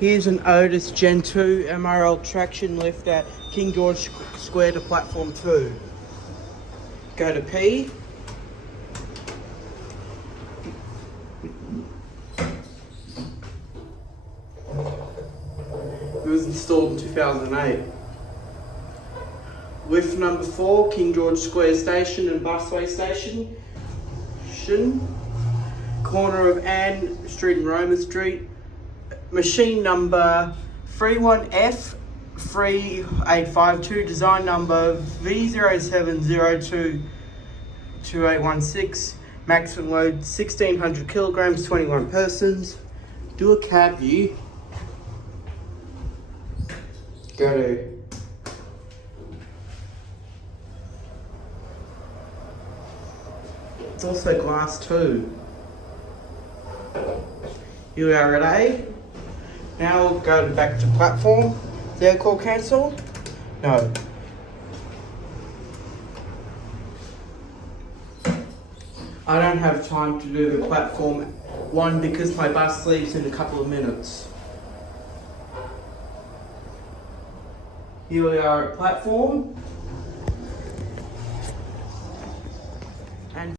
Here's an Otis Gen2 MRL Traction lift at King George Square to platform 2. Go to P. It was installed in 2008. Lift number 4, King George Square Station and Busway Station. Corner of Ann Street and Roma Street. Machine number 31F3852, design number V07022816, maximum load 1600 kilograms, 21 persons. Do a cab view. Go to it's also glass too. Here we are at A. Now we'll go back to platform. Is there a call cancelled? No. I don't have time to do the platform 1 because my bus leaves in a couple of minutes. Here we are at platform.